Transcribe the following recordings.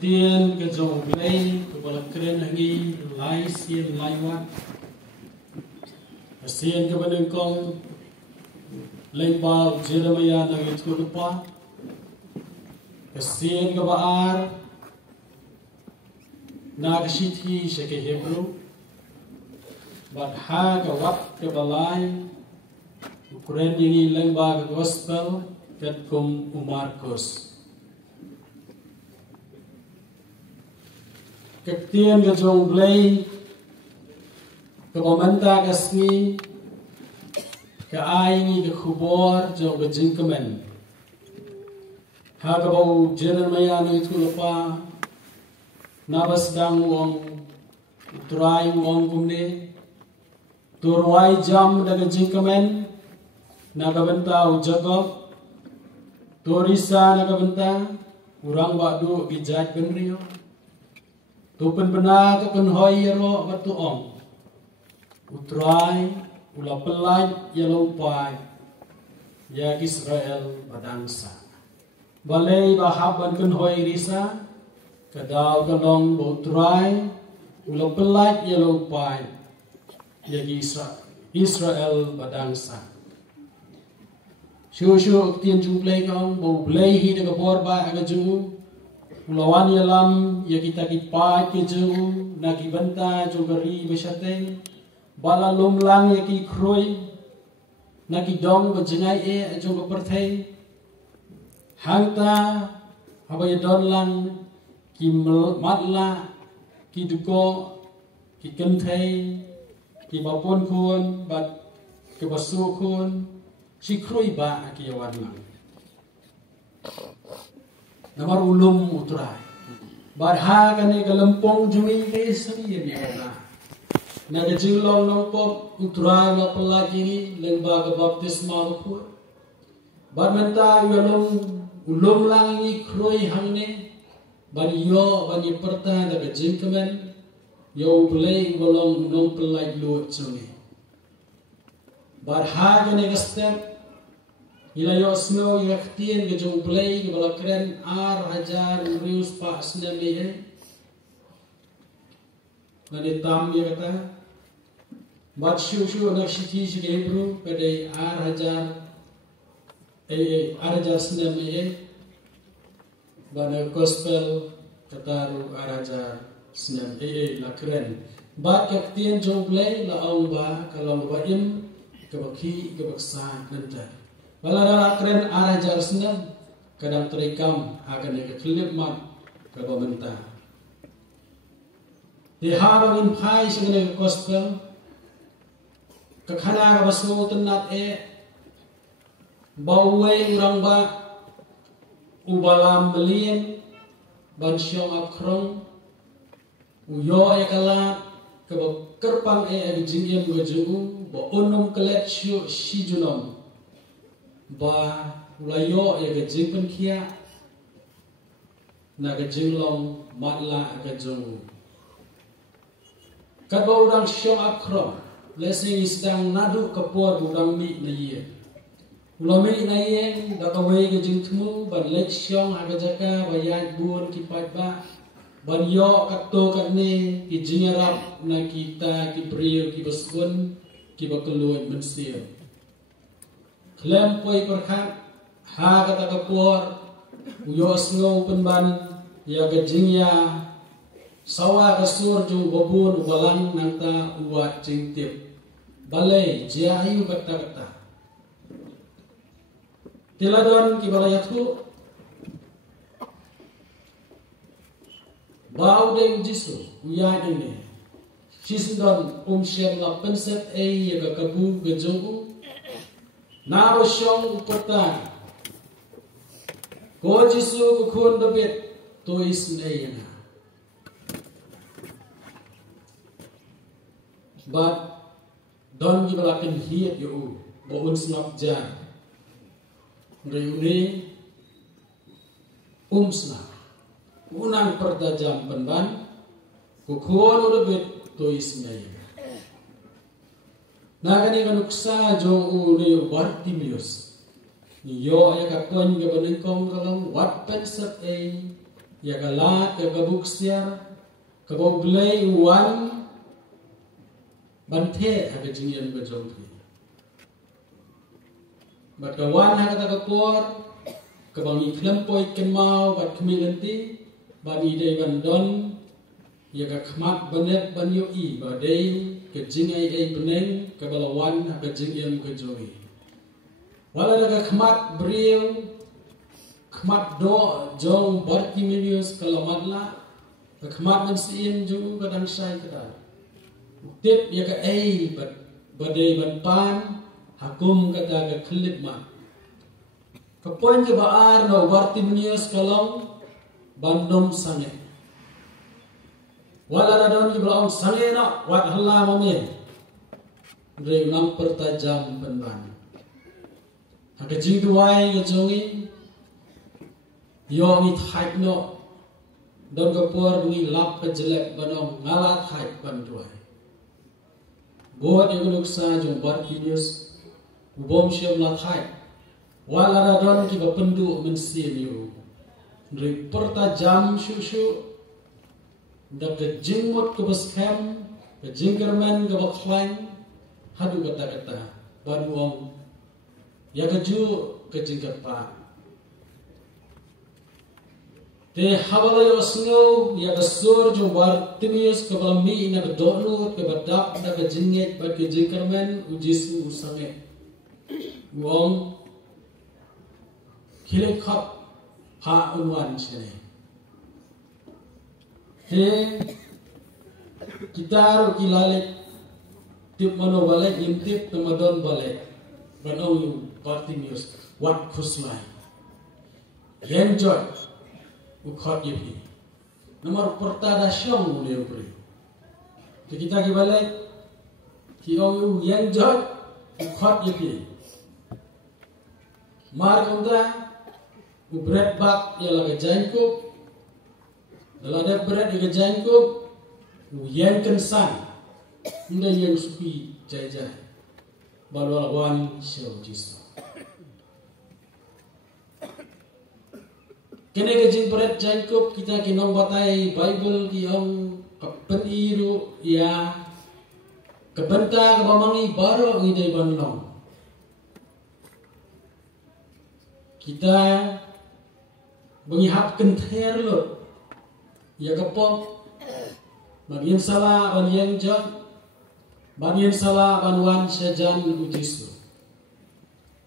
Tiên cái dòng lấy của là kren hangi lai xiên lai wat xiên cái bên con lên bao Jeremiah na itu lupa xiên cái baar na cái sithi sẽ cái Hebrew bát ha cái wat cái balai kren hangi lên ba cái gospel cái cùng Marcos cái tiên cái dòng lấy cái momenta cái sni cái ai ni cái khubor dòng cái jing kemen ha cái bau Jeremiah ni itu lupa nabas dang wong try wong kumne turwai jam da cái jing kemen na cái benta Jacob turisa na cái benta urang badu gijat benrio tupen benar ke penhoi ro batu ong utrai ula pelaj ya lupai ya Israel badangsa balai bahaban penhoi risa kadau kalong utrai ula pelaj ya lupai ya Israel badangsa shu tien jumplay kong bo play hi de bor ba aga jungu Ulawan yalam ya kita kipai ke jeng nagi benta jogari besate bala lumlang ya ki kroi nagi dong bejengai jong perthai hangta habaya donlang ki matla ki duko ki kenthai ki bapon kun bat ke basu kun si kroi ba ki yawan Namar ulum utrai barha kane galempong jumi ke sri ni na na jilong no pop utrai la pelagi lengba ke baptisma ku bar menta ulum lang ni kroi hangne ban yo ban ni perta da ke jingkemen yo play golong nong pelai lu chumi barha kane gestem ila yo snow ya ktien ke jong play ke bala keren ar hajar rius pa snami he nani tam ya kata bat shu nak shiti shi ke Hebrew pede ar hajar ar hajar snami he bana gospel kata ru ar hajar snami la keren bat ke ktien jong play la ong ba kalau ba im ke bakhi ke baksa nanti Balara keren arah jarsna kadang terikam akan yang kelip mat kerbenta. Dihara in pai sebenarnya gospel kekhana basu tenat bawe urang ba ubalam belien bansyong akrong uyo kala kekerpang jingiem goju bo unum kelet si junom ba ulayo ya gajing penkia na gajing long matla gajung kat ba urang syong akro lesing isdang nadu kapor urang mi na ye ulami na ye da kawai gajing tmu ban lek syong agajaka bayat bun kipat ba ban yo katto katne ki jingarap na kita ki priyo ki baskun ki bakeluan mensir Klem poi perkat ha kata kapur uyo snow penban ya gajingya sawa kasur jung babun walang nangta uat jingtip balai jayu kata tiladon ki balayatku bau de jisu uya ini sisdon shem la penset ya kabu gajungu Naro syong upata ko jisu ko khun dabet to is na but don gibalakin hiat yo bo uns not jan reuni umsna unang pertajam penban kukuan udah bet tois ngayem. Nagani kanuksa jong uni Bartimius yo ya kakuan ga banengkong kalang wat pensat ya galat ya kabuksiar kaboglay uwan bante aga jingyan ga jong thi. Bat kawan ha kata kapor kabang iklampoy kenmau bat kemiganti bani day bandon ya ka khmat banet banyo I badai ke jingay ay beneng kabalawan ha ka jingyam ka jogi. Wala da ka khmat briel khmat do jong Bartimius kalamadla ka khmat man siin jung kadang sai kata. Tip ya ka ay badai ban pan hakum kata ka khlip ma. Kapoin ke baar no Bartimius kalong bandom sange. Wala na daun ki balaong sange na wat hala mame. Dre nang pertajam penban. Haka jing tuwai ke jongi. Yo mi thait no. Don kapur bungi lap ke jelek banong ngalat thait ban tuwai. Buat yang nuksa jong Bartimius ubom siam la thait. Wala radon ki bapendu mensin yu. Dari pertajam syusyu. Dak ke jingmut ke baskem. Ke jingkermen ke baklain. Hadu kata-kata. Badu om. Ya keju ke jingkerpa. Te hawalay osngo. Ya kesur jong Bartimius ke balami. Na ke donut ke badak. Na ke jingit. Bad ke jingkermen. Ujisu usange. Uom. Hilang kap ha unwan sini. He kita ru kilalik tip mano balik intip temadon balik. Banong yung Bartimius wat kusmai. Enjoy ukhat yepi. Nomor pertada syong mulai upri. Kita kibalik kiong yung enjoy ukhat yepi. Mar kumda bread bak ya laga jangkuk dalada bread ya jangkuk yang kensan inda yang supi jai balwalawan show jiso kene ke jing bread jangkuk kita kinong batai Bible kiong kapeniru ya kebenta kebamangi baro ngidai banlong kita mengihapkan terlot ya kepok bagian salah bagian jod bagian salah banwan sejan ujisu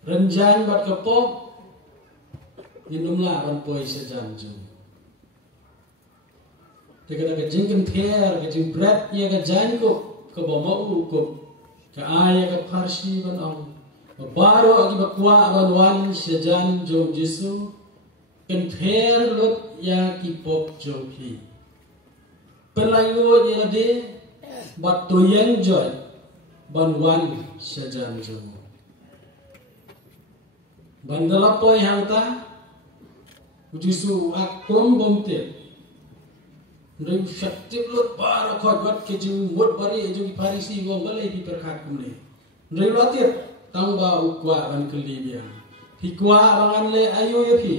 renjan bat kepok minumlah banpoi sejan jung tekada kejingkan ter kejing bread ya kejan ko kebomau ko ke aya ke parsi banong baru akibat kuat banwan sejan jung jisu Kenther lot ya kipop joki. Pelayu ya de batu yang joy banwan sejan jung. Bandala poi hangta ujisu akom bomte. Ndai syakti lot baru kau buat kejung buat bari jung parisi gong balai di perkat kumle. Ndai latir tangba ukwa ban kelibian. Hikwa bangan le ayo ya pi.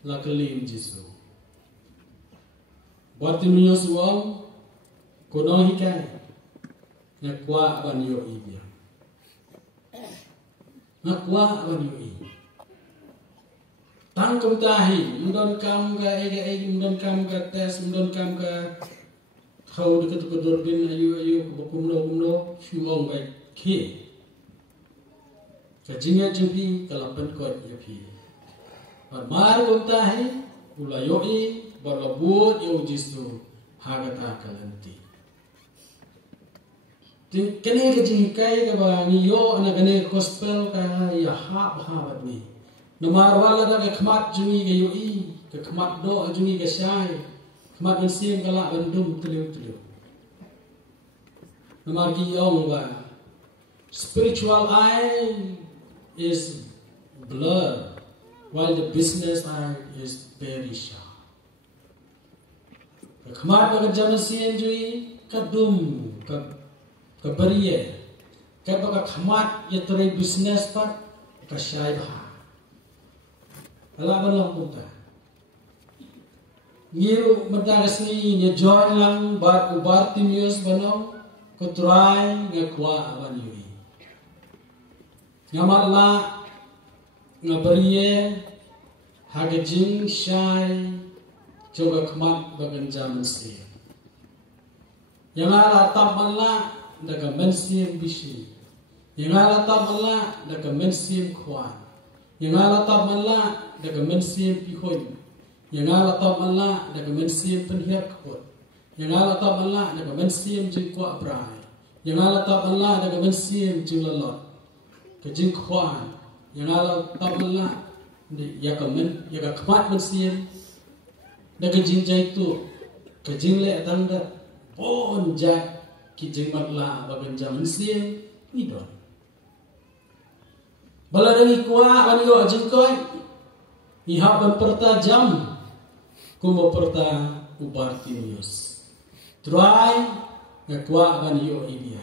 Lakelim jisu. Bartimius wong kono hikai nakwa banyo ibya. Nakwa banyo i. Tangkum tahi mundon kam ka ega mundon kam ka tes mundon kam ka thau dekat kedorbin ayu kumlo shumong bai ki. Kajinga jumpi kalapan kot yapi. Mar kumta hai ulayoi balabut yo jisu hagata kalanti. Kene kejing kai ka ba ni yo ana kene gospel ka ya ha bahabat ni. Namar wala da khmat jungi ke yo I ke khmat do jungi ke sai. Khmat mensim kala bandum teliu. Namar ki ong ba spiritual eye is blur. while the business eye is very sharp. Kemat bagi janasian jui kadum keberiye, bagi kemat ya terai business pat kasyai bah. Alah belum punta. Ngiru mendaras ni ni join lang bat ubar timius banong kutrai ngakwa awan yui. Ngamat la ngaberiye hagajing syai coba kemat bagan zaman sih. Yang ala tamala daga mensim bisi. Yang ala tamala daga mensim kuan. Yang ala tamala daga mensim pihoy. Yang ala tamala daga mensim penhiap kuat. Yang ala tamala daga mensim jingkwa brai. Yang ala tamala daga mensim jinglalot. Kejing kuan. Yang ala tamala ya kemat mensim. Daga jinjai tu kejing le tanda pon jat kijing matla bagan zaman siang idon. Bala dari kuah anio jingkoi ihap ban perta jam kumo perta ubar tinius. Try ngakwa anio ibia.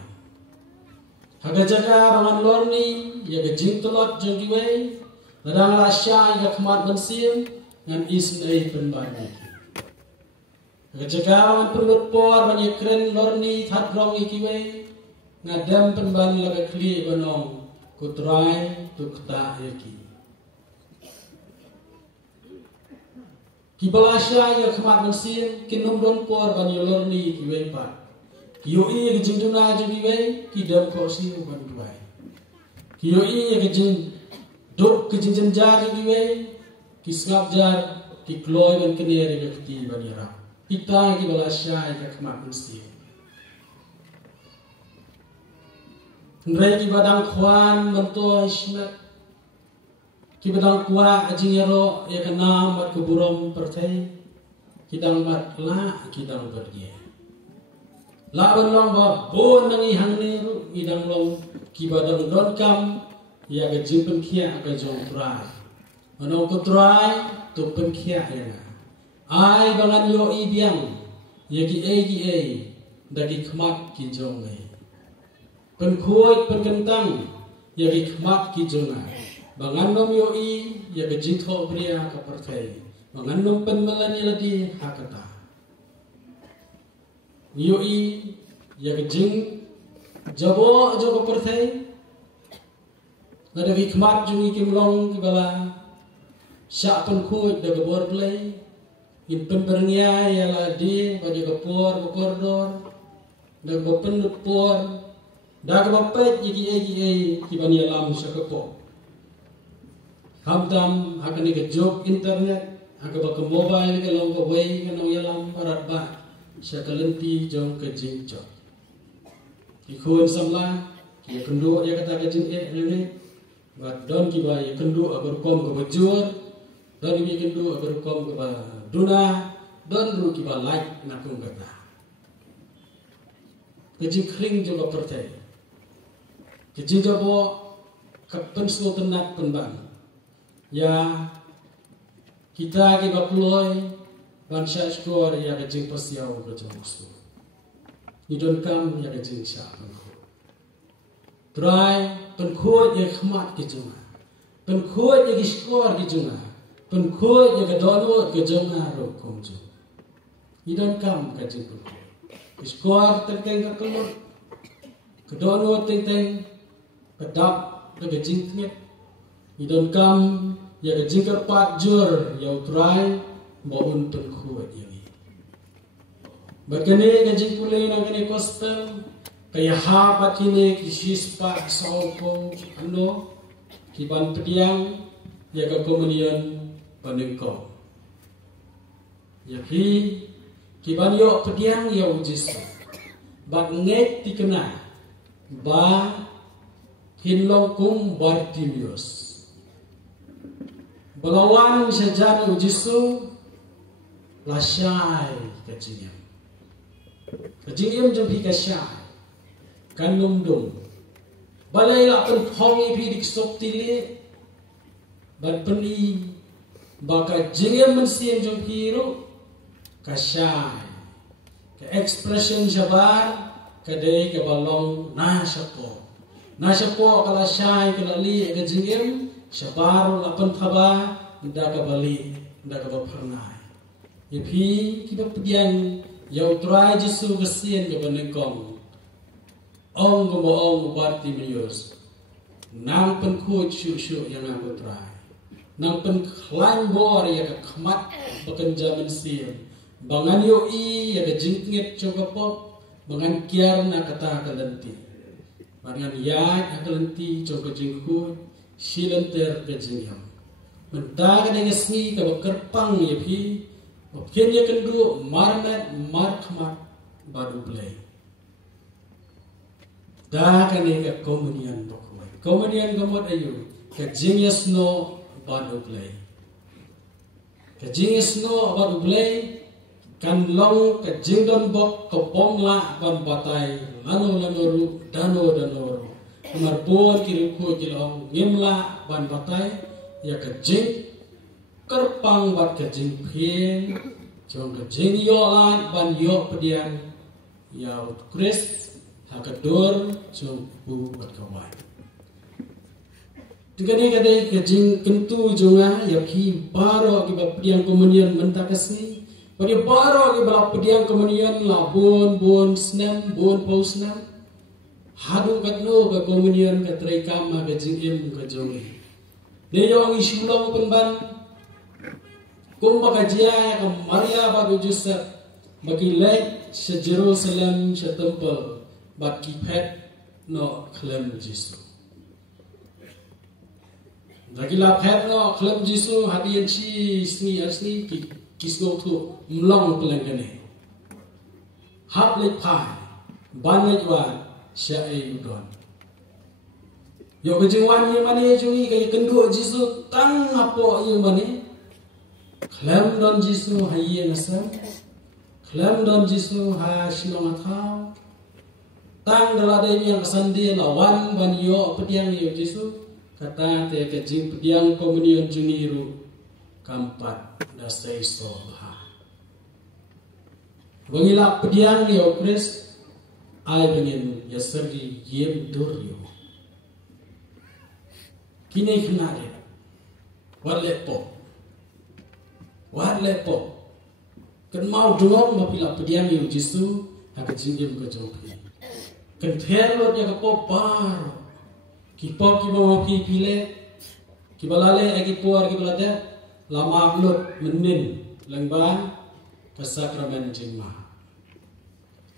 Haga jaga bangan lorni ya kejing telot jogiwe ladang lasya ya kemat bensim ngan isnai penbanyak. Kejagawan perut por banyak keren lorni that rong ikiwe ngadam penban laga kli banong kutrai tukta yaki. Kibalasya ya kemat mensin kinum don por banyak lorni ikiwe pat. Kiyoi ya kejing duna jikiwe kidam kosi uban duai. Kiyoi ya kejing duk kejing jenjar jikiwe kisngap jar kikloi ban keneri ya keti banyak. Kita yang balasya yang kemat mesti. Nrai ki badang kwan mentua ismat. Ki badang kuah ajingero ya kena mat keburom pertai. Kidang mat la kidang berdia. La benong ba bon nangi hang neru idang long ki badang don kam ya ga jimpen kia ga jong trai. Manong ko trai tu pen kia ya. Ai bangan yo ibiang yagi dagi kemat ki jongai. Penkuat penkentang yagi kemat ki jongai. Bangan nom yo yagi jingtho pria ka pertai. Bangan nom penmalani lagi hakata. Yo yagi jing jabo ka pertai. Dagi kemat jungi kimlong ki bala syak penkuat daga bor play. Impen bernia ialah di bagi kepor bekordor dan bepen lepor dah kebapet jiki kibani alam sekepo hamdam akan dikejok internet akan bak mobile ke long kawai kanong yalam parat ba sekelenti jong kejingcok ikun samla ya kendu ya kata kejing ini bat don kiba ya kendu aberkom ke bejur don kiba kendu aberkom ke duna don ru kiba like nakung kata kejing kring juga percaya kejing jabo kapen suatu tenak penban ya kita kiba ploy bansa skor ya kejing pasiau kejong su idon kam ya kejing sya penku try penku ya khmat kejong penku ya skor kejong penkuat yang kedonut kejongar rokomju. Idon kam kajing penkuat. Skor tenteng kekelur. Kedonut tenteng kedap kejing kmet. Idon kam yang kejing kerpat jur yang utrai maun penkuat yang ini. Berkene kejing pulai nang kene gospel kaya hapat kini kisis pak saupo ano kiban pediang yang kekomunian panengkau. Yaki kiban yo pediang yo ujis. Bak nget dikena ba hinlong kum Bartimius. Balawan sajan ujisu lasyai kajingam. Kajingam jumpi kasyai. Kan lumdum. Balai la pen phong ipi dik stop tile. Ban peni baka jingem mensiam jong kiru kasyai ke expression jabar kadai ke balong nasyapo kala syai kala li ke jingem syabaru lapan thaba nda ka bali nda ka pernai yepi kita pediang yau try Jesu kesian ke benekong ong ko Bartimeus nang pen ku syu yang aku try nang pen klan bor ya ka khmat pekerja mensiam bangan yo ya ka jingkit cokapop bangan kiar na kata kalenti bangan ya kalenti cokap jingku silenter ke jingyam mentah ka dengan sni ka kerpang ya pi opken ya kendu marmet mar khmat badu play dah ka ne ka komunian bokoi komunian gamot ayu ka jingyas no badu play ka jingyas no badu play kan long ke jingdon bok ke pomla ban batai lano dano kamar bon kiri ku jilong ngimla ban batai ya ke jing kerpang bat ke jing pien jong ke jing yolan ban yo pedian ya Kris hakadur jong bu bat kawai Tikani kadai ke jing kentu jonga ya ki baro ki pedian komunian mentakasi pada baru ke balap pediang komunian lah bon senam bon paus senam hadu katno ke komunian ke trekama ke jingim ke jongi ne yang isu long penban kumba kajia ke Maria batu Joseph bagi lek se Jerusalem se temple bagi pet no klem Jesu lagi lah pet no klem Jesu hadian si sni asni kisno tu mlong pelengane hap le pai ban le wa sha ai udon yo ke jingwan ye mane jungi ke kendu Jesu tang apo ye mane klam don Jesu haye nasa klam don Jesu ha sinong athau tang dalade yang kesandi lawan ban yo pediang yo Jesu kata te ke jing pediang komunion jungiru kampat dasai soha bangila pediang yo Kris ai bangin ya sergi yem duryo kini kenare wat lepo kan mau dong mapila pediang yo Jesu hak jingim ke jopi kan therlo ya ke popar ki pop ki mau ki pile ki balale agi por ki balade lama blut menin lengban ke sakramen jingma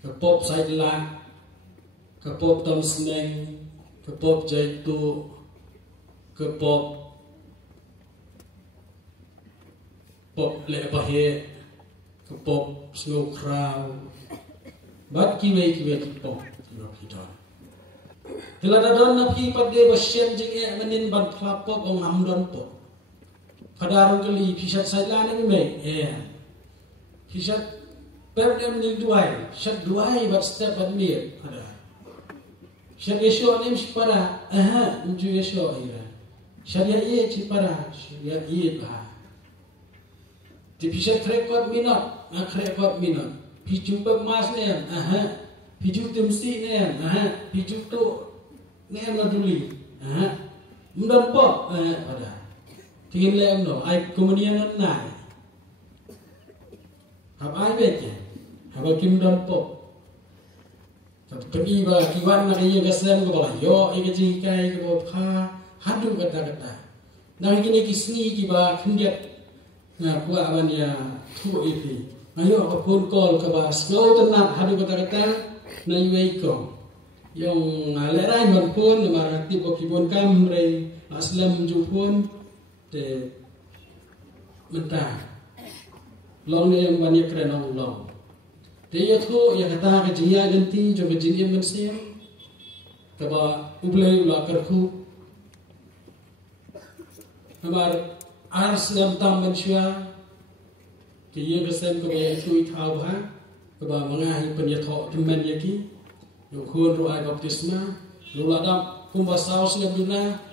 ke pop saidla ke pop tom seneng ke pop jaitu ke pop le bahe ke pop snow crown bat ki pop no hidon hilada don na ki pade basyen jinge menin ban klapop ong amdon pop Kadarung kali pisat saidlan ni me pisat perdem ni duai sat duai bat step bat mir ada sat esho ni sipara unju esho ira syariah ye sipara syariah ye ba di pisat rekod minot rekod minot piju pemas ni piju temsi ni piju tu ni maduli mundan pop ada tingin lem no ai komunian nai hab ai betje hab kim don pop tapi ba kiwan na ye gasen ko bala yo e ge kai ko pha hadu kata nah kini kisni ki ba khinget na ku aban ya thu ipi ayo ko phone call ka ba slow tenat hadu kata na yei ko yung alerai man phone na marati ko kibon kam re aslam ju phone te mentah long ne yang banyak kena long te ya thu ya kata ke jia ganti jo ke jin mensiam ke ba ublai ula karku hamar ars dam tam mensia ke ye ke sen ke ba thu thau ba ke ba mangahi penyatho teman yaki yo khon ro ai baptisma lu ladam kumba saus ngabuna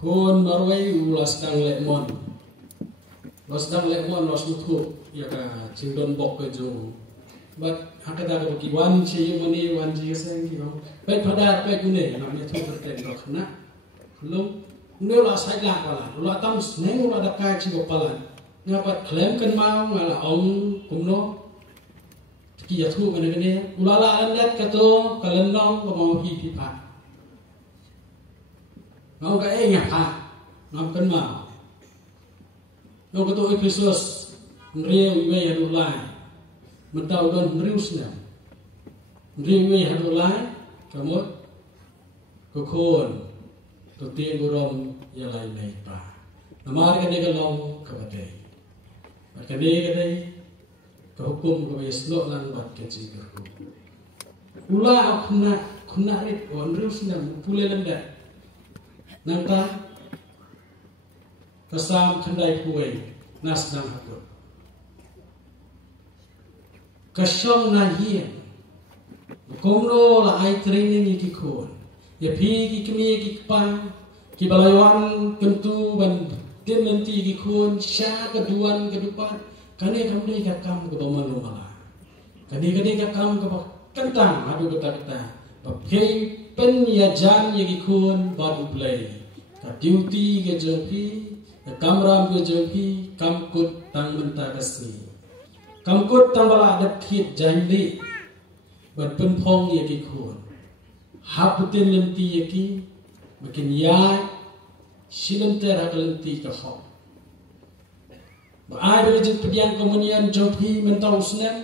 Kun marwai ulas kang lemon los dang lemon los nutu ya ka cingdon bok ke jo but hakata ko ki wan chi mani wan ji sen ki no pe pada pe gune nam ne thu ter ko khna lum ne la sai la pala la tam sneng la da ka chi ko pala nga pat klem kan ma ngala ong kum no ki ya thu kan ne ulala alat ka to kalan nong ko mo hi pi pa ngau ka e nya pa ngam kan ma no ko to episos riu we ya ulai mentau don rius na riu we ya ulai kamot ko khon to tien burom ya lai lai pa namar ka ne ka long ka batei ka ne ka dei ka hukum ka yeslo lan bat ka chi ka ula khuna rit on rius na pule landa nanta kasam khandai puai nas dang hakut kasyong na hiya komlo la ai training ki khon ya phi ki kmi ki pa ki balayan kentu ban tin nanti ki khon sha ka duan ka dupat kane kam dei ka kam ka baman mala kane ka kam ka kentang adu kata ba phei pen ya jan ye ki khon ba du play ka duty ke jopi kamram ke jopi kamkut tang menta kasi kamkut tang bala dat thit jandi bat pen phong ye ki khon haputin lenti ye ki makin ya silente rakalenti ka ho ba ai be jin pedian komunian jopi mentau snem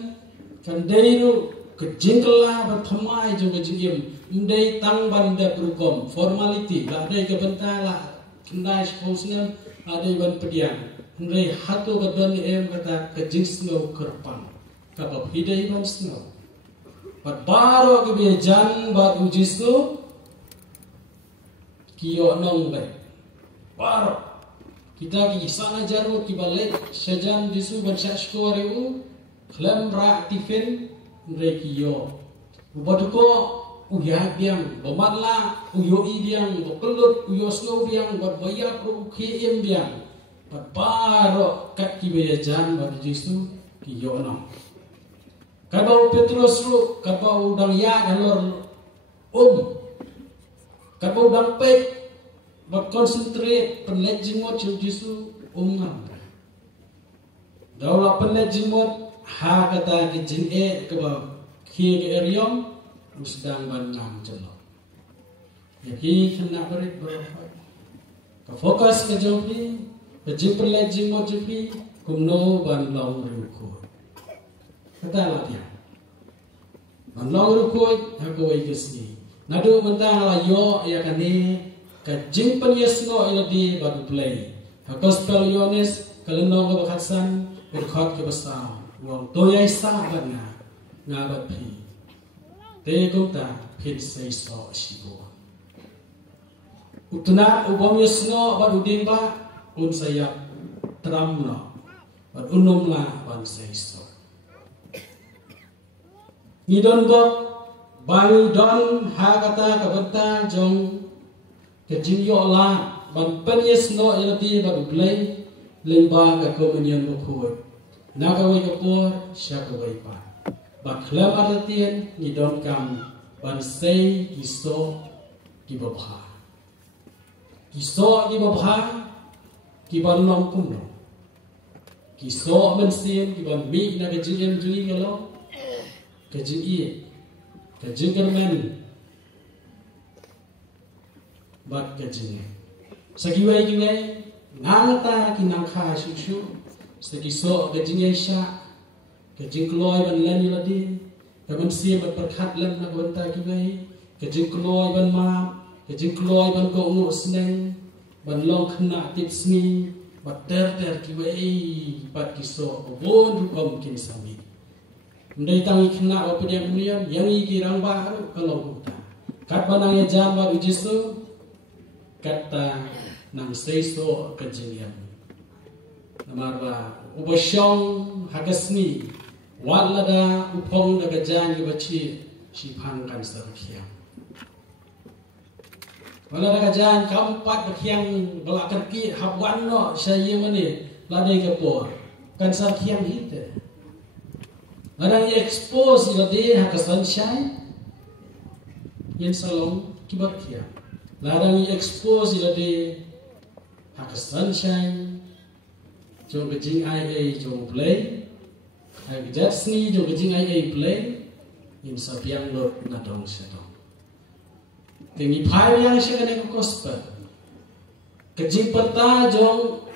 kan deiru ke jingkla ba thamai jo ke jingim ndai tang banda program formality la dai ke bentala kendai sposnem ada ban pedian ndai hatu ka don em kata ke jingsno kerpan ka ba hidai ban sno pat baro ke be jan ba ujisu kiyo nong ba baro kita ki sana jaru ki balik sajan disu ban syashko reu khlam ra tifin ndai kiyo ubaduko uya biang bomatla uyo ibiang bokelut uyo snow biang bot bayak ru khiem biang pat baro kat ki be jan ba disu kiyo nong kabau Petrus ru kabau dang ya dalor kabau dang pek but concentrate penlet jimot jisu ngam daula penlet jimot ha kata ki jin e ka khi ke eriom usdang ban ngam jelo ya ki khna berit berapa ka fokus ke jopi ke jin penlet jimot jopi kumno ban long ruko kata la dia ban long ruko ha ko ai kesni nadu mentang la yo ya kani ka jing panyesno iladi badu play ha gospel yones kaleno ka bakatsan berkhot ke besar wong toyai sa bana ngabat phi te kumta phin sei so sibo utna ubom yesno badu dimba un sayap tramno bad unumla ban sei so ngidon bok bayu don ha kata ka banta jong ke jing yo la ban panyes no elati ba play lemba ka komunion mo khoi na ka wai ka por sha ka wai pa ba khlam aratien ni don kam ban sei kiso ki babha ki ban nom kum no kiso ban sien ki ban mi na ka jing em jui ngalo ka jing i ka jing kermen bat kajine sagiwai giwai nangata kinangkha shu sagiso kajine sha kajing kloy ban lan yuladi kaban si bat perkhat lan na banta giwai kajing kloy ban ma kajing kloy ban ko ngu sneng ban long khna tipsmi bat ter giwai bat kiso bon rukom kin sami ndai tang khna opediam niam yang iki rangba kalau huta kat banang jam ba ujisu kata nang seiso kejenian namarba ubasyong hagasni walada upong daga jangi bachi sipang kan sarkhiam walada daga jan kampat bakhiang balakan ki habwan no sayemani ladai kapor kan sakiam hite ladang expose ladai haka sunshine yen salong kibat kia ladang expose ladai haka sunshine jong kejing ai jong play ai jet sni jong kejing ai play in sapiang lot na dong setong tengi phai yang sekane ko kospa kejing perta jong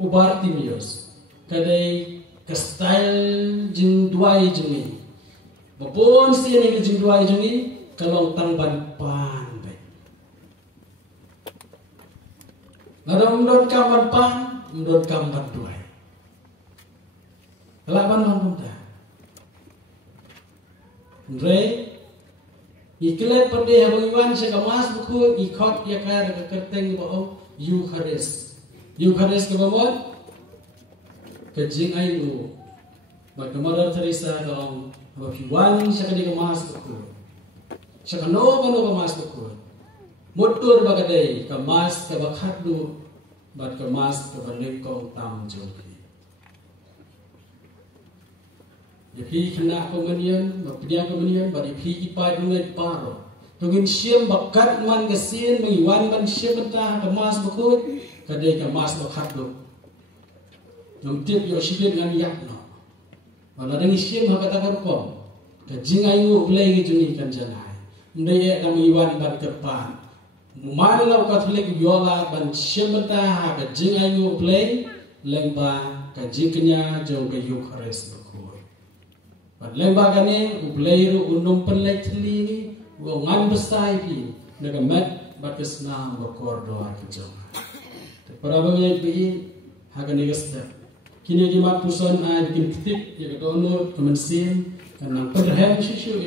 ubar timios kadai ke style jing duai jungi bapun si ni jing duai jungi kalong tang ban pan be ladang dot kam ban pan dot kam ban duai kelaban hong punta re iklet pade habang iwan sa kamas buku ikot ya kaya kerteng bao Eucharis kebamon kejing ayu mat Mother Teresa dong bakiwan sa kadi kamas buku sa kano kamas buku mutur bagadai kamas kabakhatdu bat kamas kabanengkong tam jogi Ipi kena pemenian, bapdiang pemenian, badi pi ipai dungai paro. Tungin siam bakat man kesin mengiwan man siam betah kemas bekut, kadai kemas bakat lu. Yang tip yo sibin ngan yak no. Mana dengi siam hakatakan kom. Kajing ayu belai juni kan janai. Ndai ek mengiwan ban kepan. Mana lau Katolik yola ban siam betah kajing ayu belai lengba kajing kenya jauh ke Eucharis. Lembaga ublay ru unum pelek teli ngan besai pi nagamat batasna bakor doa kejong. Parabang yang pi hagan negasda. Kini di mat puson bikin ketik ya ketonor kemensin kanang perhem sisu